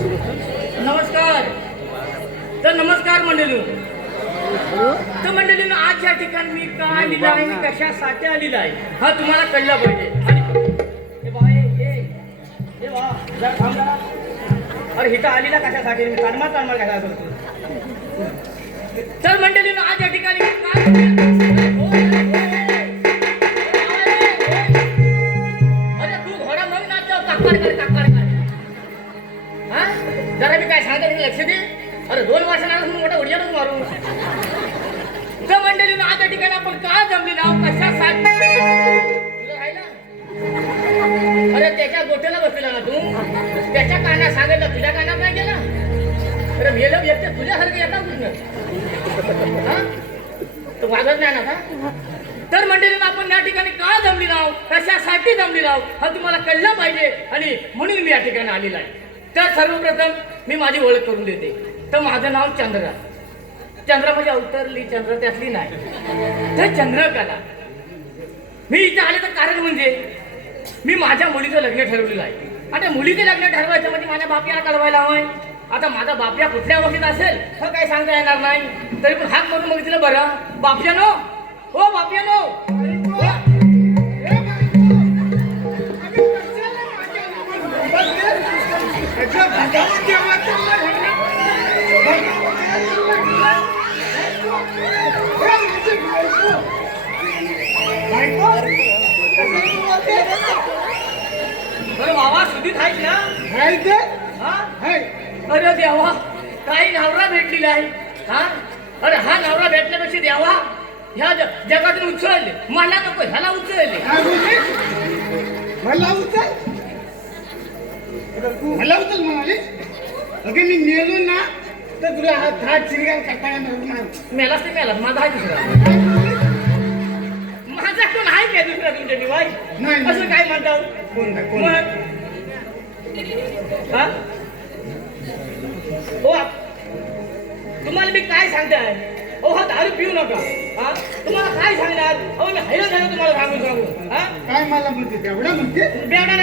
नमस्कार. तर नमस्कार मंडळी. तर मंडळी आज या ठिकाणी मी का आलेलं आहे आणि कशासाठी आलेलं आहे हा तुम्हाला कळला पाहिजे. हे अरे इथं आलेला कशासाठी मी तन्मार तन्मार कशा करतो तर मंडळी आज या ठिकाणी जरा मी काय सांगतो लक्ष दे. अरे दोन वर्षांना मोठा उडीयानच मारू. तर मंडळी ना या ठिकाणी आपण का जमली नाव कशासाठी? तुला राहिला? अरे त्याच्या गोट्याला बसलेला ना तू. त्याच्या कानात सांगितलं तुझ्या कानात नाही गेला? अरे मेलं व्यक्त तुझ्यासारखं येतात तुझं हा? तू वागत नाही ना का तर मंडळीनं आपण या ठिकाणी का जमली नाव कशासाठी जमली लाव हा तुम्हाला कळलं पाहिजे. आणि म्हणून मी या ठिकाणी आलेला आहे. तर सर्वप्रथम मी माझी ओळख करून देते. तर माझं नाव चंद्रा. चंद्र म्हणजे अवतरली चंद्र त्यातली नाही. तर चंद्रकला मी इथे आले तर कारण म्हणजे मी माझ्या मुलीचं लग्न ठरवलेलं आहे. आता मुलीचं लग्न ठरवायचं म्हणजे माझ्या बापयाला कळवायला हवंय. आता माझा बापया कुठल्या अवस्थेत असेल तर काही सांगता येणार नाही. तरी पण हात करून बघितलं बरं. बापयानो हो बापयानो. नो बाबा सुधीत आहेस ना हा अरे देवा काही नवरा भेटलेला आहे. हा? अरे हा नवरा भेटल्यापेक्षा देवा ह्या जगातून उचलले मला नको ह्याला उचलले मला उचल मला उचल म्हणाले? अगे मी मेलो ना तर तुला हा थाट श्रीकांत करता येणार मेलाच ते मेलाच माझा आहे दुसरा. माझा कोण आहे काय दुसरा तुमच्या निवाय नाही. असं काय म्हणताव कोण कोण हा? हो. आप- तुम्हाला मी काय सांगताय? हो हा दारू पिऊ नका. हा? तुम्हाला काय सांगणार? अहो मी हैराण झालो तुम्हाला सांगून सांगून हा? काय मला म्हणते तेवढा म्हणते? बेवडा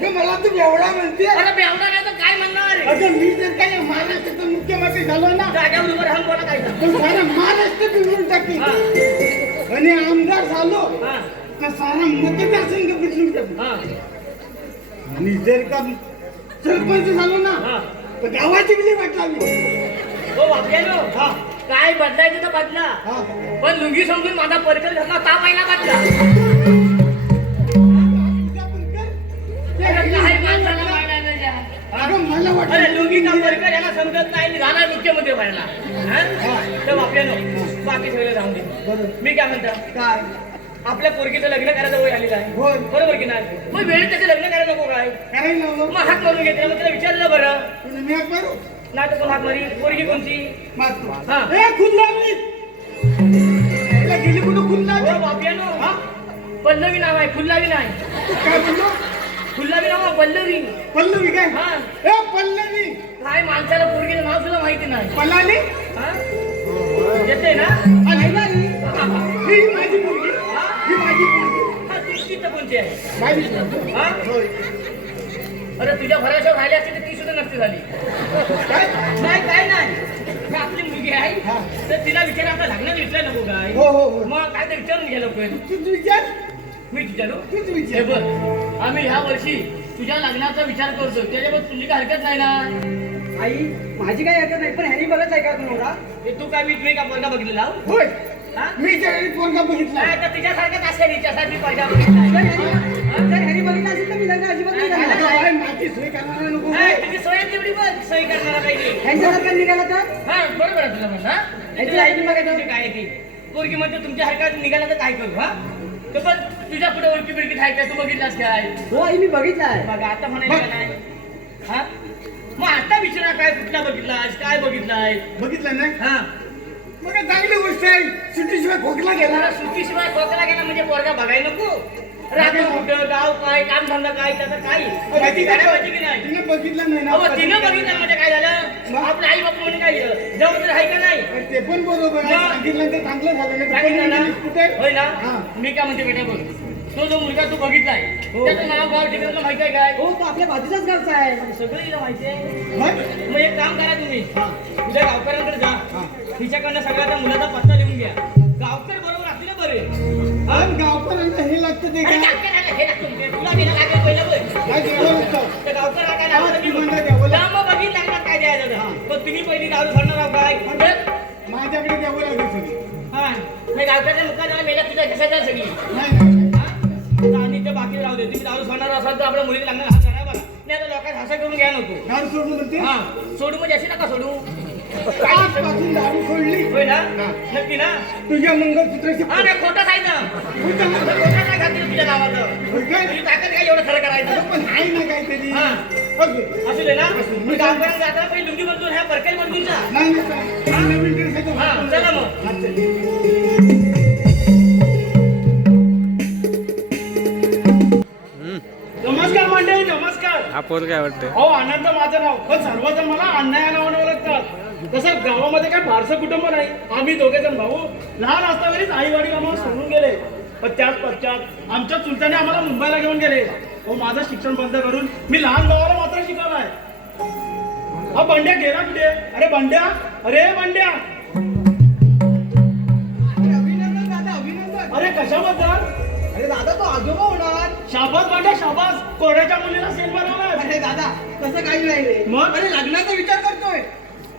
अगं मला तू एवढा म्हणते. अरे बेवडा नाही तर काय म्हणणार? अगं मी जर काय महाराष्ट्राचा मुख्यमंत्री झालो ना जाग्यावर उभं राहून बोला काय तर सारा महाराष्ट्र बिघडून टाकेल आणि आमदार झालो तर सारा मतदारसंघ बिघडून टाकेल हा. आणि जर का सरपंच झालो ना हा. तर गावाची बिली वाटलावी हो हा. काय बदलायचं तर बदला. हा. पण लुंगी समजून माझा परिचय घातला ता पहिला बदला. अरे लुंगी का परिकर याला समजत नाही झाला मुख्यमंत्री व्हायला. हा? तर बापयानो बाकी सगळं जाऊन दे. मी काय म्हणता? काय? आपल्या पोरगीचं लग्न करायचं वय आलेलं आहे. बरोबर की नाही? मग वेळेत त्याचं लग्न करायला नको काय? मग हात करून घेतला मग त्याला विचारलं बरं. मी करू नाही तर कोण हात मारी. पोरगी कोणती? लागली. याला गेली कुठं? खुद हो लागली बापयानो पल्लवी नाव आहे फुल्लावी नाही. काय फुल्लावी नाव पल्लवी. पल्लवी काय? हा. ए पल्लवी. काय माणसाला पोरगीचं नाव सुद्धा माहिती नाही. पलाली हा? येते ना? ही माझी मुलगी ही? माझी हा, ती तिथं कोणती आहे? माझी मुलगी. हा? होय. अरे तुझ्या भराशावर राहिली असती तर ती सुद्धा नसती झाली. काय? नाही काय नाही. ही आपली मुलगी आहे. हा. तर तिला विचार आता लग्नात विचार नको काय हो हो हो. मग काय तर विचारून घ्या लवकर. विचार? मी विचारू तूच विचार? बघ आम्ही ह्या वर्षी तुझ्या लग्नाचा विचार करतो त्याच्यावर तुझी काय हरकत नाही ना? आई माझी काही हरकत नाही पण ह्यानी बघत आहे का तुम्हाला हे तू काय मी तुम्ही का पोरगा बघितलेला? हो? होय. हा? मी त्या वेळी पोरगा बघितला. नाही तर तिच्यासारखंच असेल हिच्यासाठी बघितला. जर ह्यानी जर ह्यानी बघितलं असेल तर मी लग्न अजिबात नाही नाही, करणार. अगं, बाई, माझी सोय करणार नको. नाही? तुझी सोय तेवढी बघ सोय करणारा पाहिजे. ह्यांच्यासारखं निघाला तर? हा बरोबर आहे तुझं म्हणणं हा? तुझी काय आहे ती? पोरगी म्हणते तुमच्या हरकत निघाला तर काय करू हा? तर पण तुझ्या पुढे ओळखी बिळकी आहे काय तू बघितलास काय हो आई मी बघितलं आहे बघा आता म्हणायला का नाही हा? मग आता विचारा काय कुठला बघितलास काय बघितलाय? बघितलं ना? हा. मग काय चांगली गोष्ट आहे. सुट्टीशिवाय खोकला गेला. सुट्टीशिवाय खोकला गेला म्हणजे पोरगा बघायला नको. राहतो कुठं गाव काय काम धंदा काय त्याचं काय करायला पाहिजे की नाही? तिने बघितलं नाही अहो तिनं बघितलं म्हणजे काय झालं? आपलं आई बाप म्हणजे काय जवळ तर आहे का नाही? ते पण बरोबर आहे? सांगितलं तर चांगलं झालं नाही तर सांगितलं पळून ना? कुठे? होय ना? हा. मी काय म्हणते बेटा बघ तो जो मुलगा तू बघितलाय हो. त्याचं नाव गाव ठिकाण तुला माहिती आहे काय? हो तो आपल्या बाजूचाच गावचा आहे. सगळं हिला माहिती आहे. मग? मग एक काम करा तुम्ही. तुझ्या गावकऱ्यांकडे जा. हा. तिच्याकडनं सगळ्या त्या मुलाचा पत्ता लिहून घ्या. गावकर बरोबर असले बरे. हे ते अरे काय गावकऱ्याला हे लागतं म्हणजे तुला गेलं लागेल पहिलं बघ. काय द्यावं लागतं त्या गावकऱ्याला काय हा, लावायचं ती की काय म्हणजे माझ्याकडे द्यावं लागेल सगळी. हा. नाही नाही बाकी राहू दे. तुम्ही दारू सोडणार असाल तर आपल्या मुलीला लागणार हात धरा बघा. नाही आता लोकांना हसा करून घ्या नको. दारू सोडून म्हणते? हा. सोडू म्हणजे अशी नका सोडू. आजपासून दारू सोडली होय ना हा. नक्की ना तुझ्या मंगळसूत्राची हा नाही खोटं आहे ना खोटं नाही. खोटं काय खातील तुझ्या नावाचं होय काय? तुझी ताकद काय एवढं खरं करायचं पण आहे ना काहीतरी हा. असू. असू दे ना असू दे. मी गावकऱ्यांना जाताना पहिली लुंगी बनतो ह्या परकेल बनतूचा नाही नाही, नाही नवीन ड्रेस आहे तो. हा, चला मग. हा, चल. नमस्कार मंडळी नमस्कार हा पोर काय वाटतं अहो आनंद माझं नाव पण सर्वजण मला अण्णा नावानं ओळखतात तसं गावामध्ये काय फारसं कुटुंब नाही. आम्ही दोघे जण भाऊ. लहान असतानाच आई वडील आम्हाला सोडून गेले. पण त्याच पश्चात आमच्या चुलत्याने आम्हाला मुंबईला घेऊन गेले. अहो माझं शिक्षण बंद करून मी लहान भावाला मात्र शिकवलाय. हा बंड्या गेला कुठे? अरे बंड्या? अरे बंड्या? अरे अभिनंदन दादा अभिनंदन. अरे कशाबद्दल? अरे दादा तो आजोबा होणार. शाबास बंड्या शाबास. कोड्याच्या मुलीला सेल बनवलाय. अरे दादा तसं काही नाही रे. मग? अरे लग्नाचा विचार करतोय.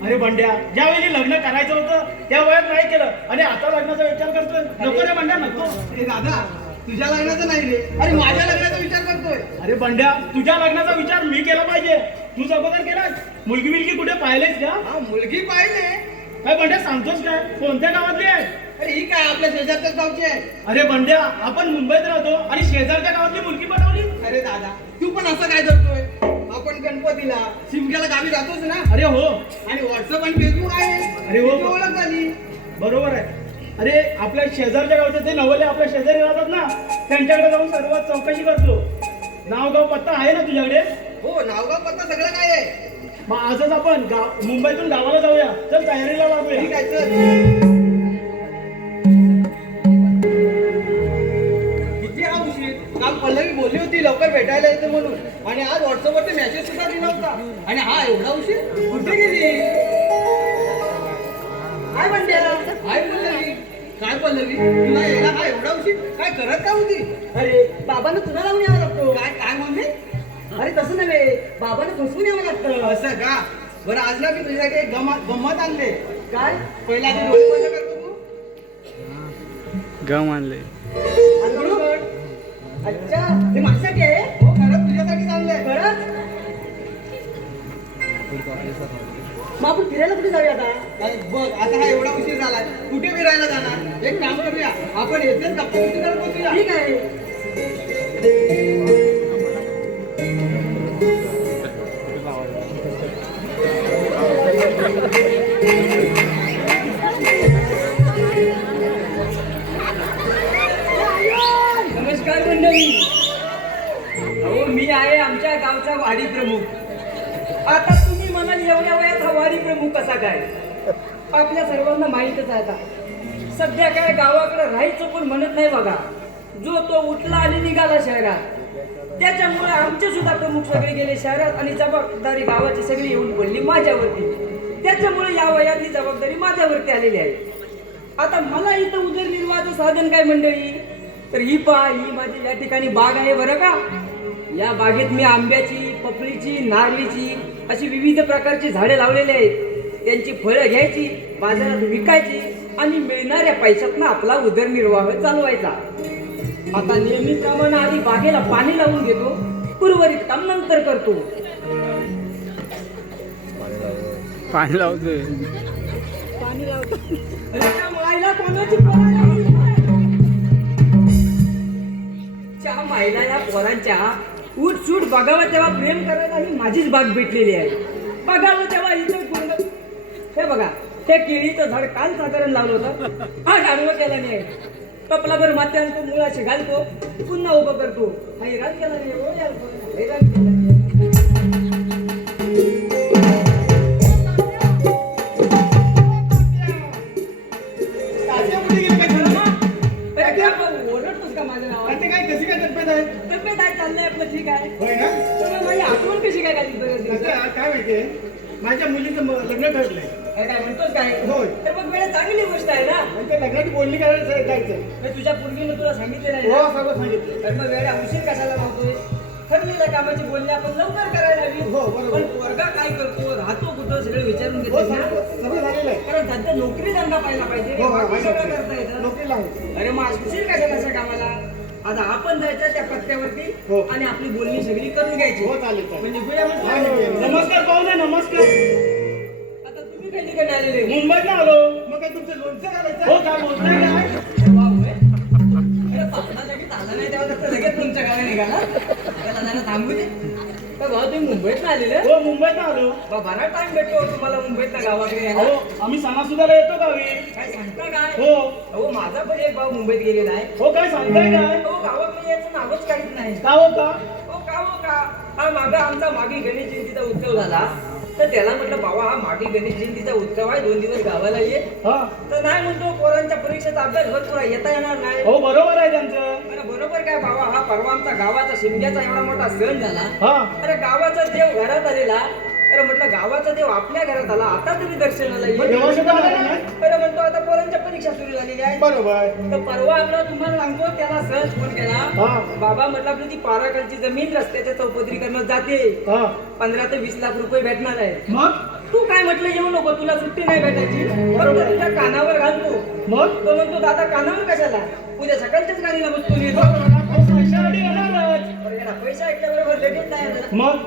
अरे बंड्या ज्यावेळी लग्न करायचं होतं त्या वयात नाही केलं. आणि आता लग्नाचा विचार करतोय? नको रे बंड्या नको. अरे दादा तुझ्या लग्नाचं नाही रे. अरे माझ्या लग्नाचा विचार करतोय. अरे बंड्या तुझ्या लग्नाचा विचार मी केला पाहिजे. तू अगोदर केला मुलगी बिलगी कुठे पाहिलेस का? हा मुलगी पाहिजे काय बंड्या सांगतोस काय? कोणत्या गावातली आहे अरे ही काय आपल्या शेजारच्याच गावची आहे. अरे बंड्या आपण मुंबईत राहतो आणि शेजारच्या गावातली मुलगी बनवली? अरे दादा तू पण असं काय करतोय? आपण गणपतीला. शिमग्याला गावी जातोच ना? अरे हो. आणि व्हॉट्सअप आणि फेसबुक आहे. अरे हो. ओळख झाली. बरोबर आहे. अरे आपल्या शेजारच्या गावचे ते नवले आपल्या शेजारी राहतात ना त्यांच्याकडे जाऊन सर्वात चौकशी करतो. नाव गाव पत्ता आहे ना तुझ्याकडे? हो नावगाव पत्ता सगळं काय आहे? मग आजच आपण गाव मुंबईतून गावाला जाऊया. चल तयारीला लागूया. ठीक आहे चल. किती हा उशीर काल पल्लवी बोलली होती लवकर भेटायला येतं म्हणून. आणि आज व्हॉट्सअपवरती मेसेज सुद्धा दिला होता आणि हा एवढा उशीर? कुठे गेली? काय म्हणते काय पल्लवी काय पल्लवी तुला यायला हा एवढा उशीर? काय करत का होती? अरे बाबांना तुला लावून यावं लागतो. काय काय म्हणते अरे तसं नव्हे. बाबांना फसवून यावं लागतं. असं का? बरं आज ना मी तुझ्यासाठी एक गमत गंमत आणले. काय? पहिला आधी डोळे बंद करतो तू. गम आणले. अच्छा हे माझ्यासाठी आहे. मग आपण फिरायला कुठे जाऊया आता? काय बघ आता हा एवढा उशीर झालाय. कुठे फिरायला जाणार? एक काम करूया. आपण गप्पा गोष्टी बसूया. ठीक आहे. नमस्कार मंडळी. अहो मी आहे आमच्या गावचा वाडी प्रमुख. आता म्हणाल एवढ्या वयात हा वारी प्रमुख कसा काय? आपल्या सर्वांना माहीतच आहे आता. सध्या काय गावाकडे राहायचं पण म्हणत नाही बघा. जो तो उठला आणि निघाला शहरात. त्याच्यामुळे आमचे सुद्धा प्रमुख सगळे गेले शहरात आणि जबाबदारी गावाची सगळी येऊन पडली माझ्यावरती. त्याच्यामुळे या वयात ही जबाबदारी माझ्यावरती आलेली आहे. आता मला इथं उदरनिर्वाहाचं साधन काय मंडळी? तर ही पहा ही माझी या ठिकाणी बाग आहे बरं का? या बागेत मी आंब्याची पपळीची नारळीची अशी विविध प्रकारची झाडे लावलेली आहेत. त्यांची फळं घ्यायची बाजारात विकायची आणि मिळणाऱ्या पैशातनं आपला उदरनिर्वाह चालवायचा. आता नेहमीप्रमाणे आधी बागेला पाणी लावून घेतो उर्वरित काम नंतर करतो. पाणी लावतोय. पाणी लावतो. मायला कोणाची? त्या मायला या पोरांच्या उठ सूट बघावं तेव्हा प्रेम करायला ही माझीच बाग भेटलेली आहे. बघावं तेव्हा इथं पूर्ण हे बघा ते केळीचं झाड काल साधारण लावलं होतं. आज आडवं केला नाही. कपलाभर मात्यांचं मुळाशी घालतो पुन्हा उभं करतो. हैराण केला नाही हैराण केला नाही. कशी काय तुला माझी आठवण कशी काय झाली काय माहितीये माझ्या मुलीचं लग्न ठरलंय. काय काय? चांगली गोष्ट आहे ना? आणि लग्नाची बोलणी करायला तुझ्या पूर्वीनं तुला हो, सांगितलं तर मग वेळा उशीर कशाला लावतोय? ठरलेल्या कामाची बोलणी आपण लवकर करायला हो, वर्गा काय करतो? राहतो कुठं? सगळे विचारून हो कारण सध्या नोकरी त्यांना पाहिला पाहिजे. हो, हो, करता आहे. येतं अरे मग उशीर कशाला कामाला? आता आपण जायचं त्या पत्त्यावरती हो. आणि आपली बोलणी सगळी करून घ्यायची. हो चालेल चालेल. म्हणजे निघूया. नमस्कार पाहुणे नमस्कार. आता तुम्ही काही ठिकाणी आलेले? मुंबईला आलो. मग काय तुमचं लोणचं घालायचं? हो काय बोलताय काय. अरे लगेच आला नाही तेव्हा तर लगेच तुमच्या गावी निघाला. त्याला जरा थांबू दे. भाऊ तुम्ही मुंबईत आलेले? हो आलो. बरा टाइम भेटतो तुम्हाला मुंबईत गावाकडे यायला. अहो आम्ही सणासुदाला येतो गावी. काय सांगता काय? हो. अहो माझा पण एक भाऊ मुंबईत गेलेला आहे. हो काय सांगताय काय? अहो गावाकडे यायचं नावच काहीच नाही. का हो का? हो का हो का? हा मागा आमचा मागे गणेश जयंतीचा उत्सव झाला. तर त्याला म्हटलं बाबा हा मागे गणेश जयंतीचा उत्सव आहे. दोन दिवस गावाला ये. हा. तर नाही म्हणतो पोरांच्या परीक्षेचा अभ्यास भरपूर आहे, येता येणार नाही. हो बरोबर आहे त्यांचं. बरोबर काय बाबा? हा परवा आमचा गावाचा शिमग्याचा एवढा मोठा सण झाला. हा. अरे गावाचा देव घरात आलेला. अरे म्हटलं गावाचा देव आपल्या घरात आला. आता तरी दर्शनाला मग आला नाही? अरे म्हणतो आता पोरांच्या परीक्षा सुरू झालेली आहे बरोबर. तर परवा आपला तुम्हाला सांगतो त्याला सहज फोन केला. हा. बाबा म्हटलं आपली ती पाराखालची जमीन रस्त्याच्या चौपदरीकरणात जाते. हा. पंधरा ते वीस लाख रुपये भेटणार आहे मग? तू काय म्हटलं येऊ नको तुला सुट्टी नाही भेटायची. फक्त तुझ्या कानावर घालतो. मग? तो म्हणतो दादा कानावर कशाला? उद्या सकाळच्याच गाडीला बसतो मी. पैसा ऐकल्याबरोबर लगेच नाही. मग?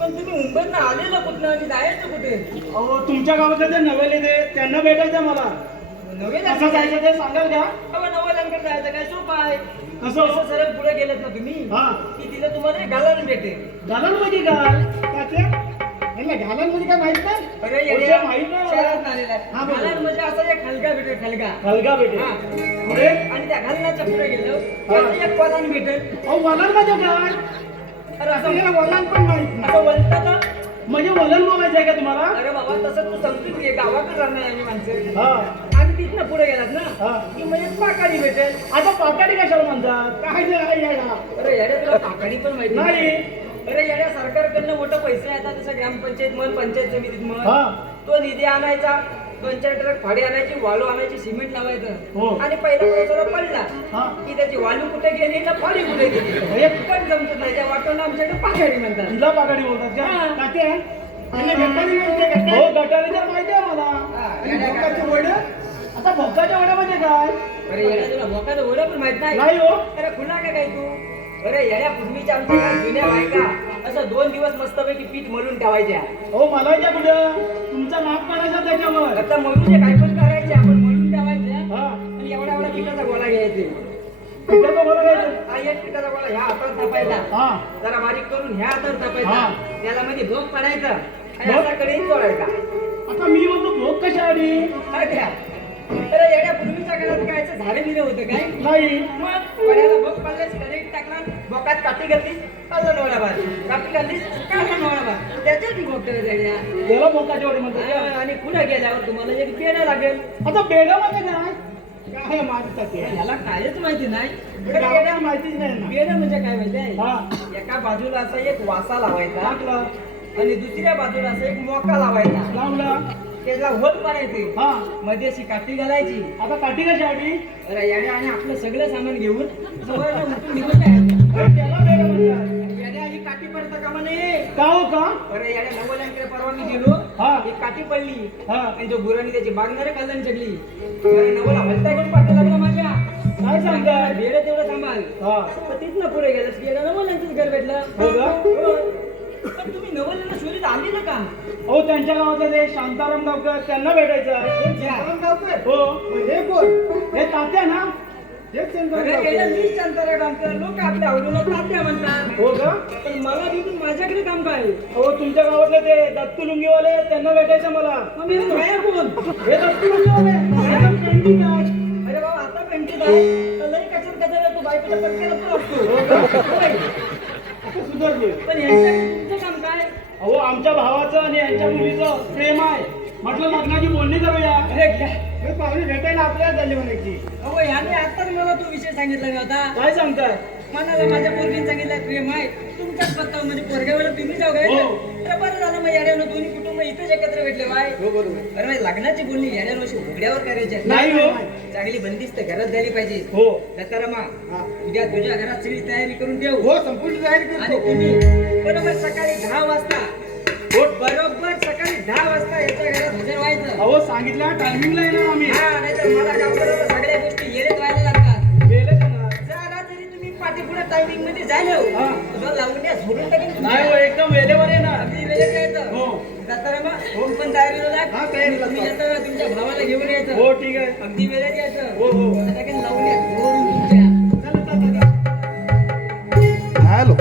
पण तुम्ही मुंबईत आलेलं कुठनं आणि जायचं कुठे? अहो तुमच्या गावातले ते नवेले ते त्यांना भेटायचं मला. नवे कसं जायचं ते सांगाल का? नवलांकडे जायचं काय सोपं आहे? कसं? असं सरळ पुढे गेलेत ना तुम्ही? हा. की तिला तुम्हाला गालाला भेटेल घालाल म्हणजे काय यांना घालायला म्हणजे काय माहीत नाही? अरे येड्या, माहीत नाही. शहरात आलेला आहे. म्हणजे असा एक खलगा भेटेल खलगा हलगा भेटे हा. पुढे? आणि त्या घालण्याच्या पुढे गेलो. एक पदान भेटेल. अहो वलन म्हणजे काय? अरे असं याला वळण पण माहीत नाही. असं बोलतं का? म्हणजे वलन बोलायचं आहे का तुम्हाला? अरे बाबा तसं तू समजून घे. गावाकडे राहणार आम्ही माणसं. हा. आणि तिथनं पुढे गेलात ना? की म्हणजे पाकाडी भेटेल. आता पाकाडी कशाला म्हणतात? काय जे आहे याला अरे याड्या तुला पाकाडी पण माहिती नाही. अरे याड्या सरकारकडनं मोठं पैसे येतात जसं ग्रामपंचायत म्हण पंचायत समितीत म्हण. हा. तो निधी आणायचा दोन चार ट्रक फाडी आणायची वाळू आणायची सिमेंट हो. लावायचं आणि पहिला पैसा पडला हा. की त्याची वाळू कुठे गेली ना फाडी कुठे गेली? हे. पण जमत नाही. त्या वाटून आमच्याकडे पाकाडी म्हणतात. तिला पाकाडी बोलतात. हा. गटारी हो गटारी तर माहिती आहे मला. हा, आणि याड्या भोकाचे काय? वडं? आता भोकाच्या वड्या म्हणजे काय? अरे येड्या तुला भोकाचं ओढं पण माहीत नाही. नाही हो. अरे खुला का काय तू? अरे येड्या पूर्वीच्या आमच्या जुन्या बायका. असं दोन दिवस मस्तपैकी पीठ मळून ठेवायच्या. हो मला त्या कुठं? तुमचा माफ करायचा त्याच्यावर. आता मळून काय पण करायचे आपण मळून ठेवायच्या हा. आणि एवढा एवढा पिठाचा गोळा घ्यायचे. पिठाचं बरं घ्यायचं? हा एक पिठाचा गोळा ह्या हातात थापायचा. हा. जरा बारीक करून ह्या हातात थापायचा. हा. त्याला मध्ये भोग पडायचा. आणि भोग? असा कडेन चोळायचा आता मी म्हणतो भोग कशासाठी? घ्या अरे येड्या काय झाडे बिरे होतं काय? नाही. मग पड्याला भोग पडलेस करेक्ट टाकला बोकात काठी घातलीस काढला नवरा बार काठी घातलीस काढला नवरा बार त्याच्यात भोकाच्या? आणि पुढे गेल्यावर तुम्हाला एक पेढा लागेल. आता बेडा म्हणजे काय? काय तात्या याला कायच माहिती नाही. गावाला माहितीच नाही पेढा म्हणजे काय माहिती आहे? एका बाजूला असा एक वासा लावायचा. आणि दुसऱ्या बाजूला असा एक मोका लावायचा. लावला. त्याला होल पाडायचे हा. मध्ये अशी काठी घालायची. आता काठी कशासाठी? अरे याने आणि आपलं सगळं सामान घेऊन जवळ उठून निघून जायचं. अरे त्याला बेडा म्हणतात. याने काठी पडता कामा नये का हो का? अरे याने नवल्यांकडे परवा मी गेलो हा. एक काठी पडली. हा. आणि जो गुरांनी त्याची बागणारे खाल्ल्याने चढली. अरे नवला हलता घेऊन पाठी लागला माझ्या. काय सांगताय? बेड तेवढं सांभाळ. हा. पण तिथनं पुढे गेलं. नवल्यांचंच घर भेटलं. हो का? पण तुम्ही नवल्यांना शोधित आली ना का? हो त्यांच्या गावातले ते शांताराम गावकर त्यांना भेटायचं आहे. शंकरराव गावकर? हो. मग हे कोण? हे तात्या ना? हेच शंकरराव अरे गावकर. गेल्या वीस शांतारा डांकर लोक आपल्या आवडीला तात्या म्हणतात. हो का? पण मला माझ्याकडे काम काय हो तुमच्या गावातले ते दत्तू लुंगीवाले त्यांना भेटायचं मला. मग मी कोण? हे दत्तू लुंगीवाले आहे. अरे बाबा आता पेंटिंग आहे. तर लई कशात कशाला तू बायकोच्या पटक्याला तू असतो. आता सुधारले. पण यांच्या तुमचं काम काय? अहो आमच्या भावाचं आणि यांच्या मुलीचं प्रेम आहे. म्हटलं लग्नाची बोलणी करूया. अरे घ्या. हे पाहुणे भेटायला आपल्याला झाली म्हणायची. अहो याने आताच मला तो विषय सांगितला होता. काय सांगताय? मनाला माझ्या पोरगीने सांगितलं प्रेम आहे. तुमच्याच पत्ता म्हणजे पोरग्यावर तुम्ही जाऊ काय हो. अरे बरं झालं मग याडे दिवस एकत्र भेटले बाय हो बरोबर. अरे माझी लग्नाची बोलणी येण्या वर्षी उघड्यावर करायची आहे. नाही हो. चांगली बंदिस्त घरात झाली पाहिजे. हो. दत्तारामा हा. उद्या तुझ्या घरात सगळी तयारी करून ठेव. हो संपूर्ण तयारी आणि करतो तुम्ही बरोबर सकाळी दहा वाजता बरोबर सकाळी दहा वाजता याच्या घरात हजर व्हायचं. अहो सांगितलं टायमिंगला येणार आम्ही. हा नाहीतर मला काम करायला टायमिंगमध्ये झालं. तुझं लावून द्या सोडून टाकेन नाही हो, एकदम वेळेवर येणार. तुम्ही वेळेत हो. मग. फोन पण तयारीला हा, तुमच्या भावाला घेऊन यायचं. हो ठीक आहे. अगदी वेळेत यायचं. हो हो. हॅलो.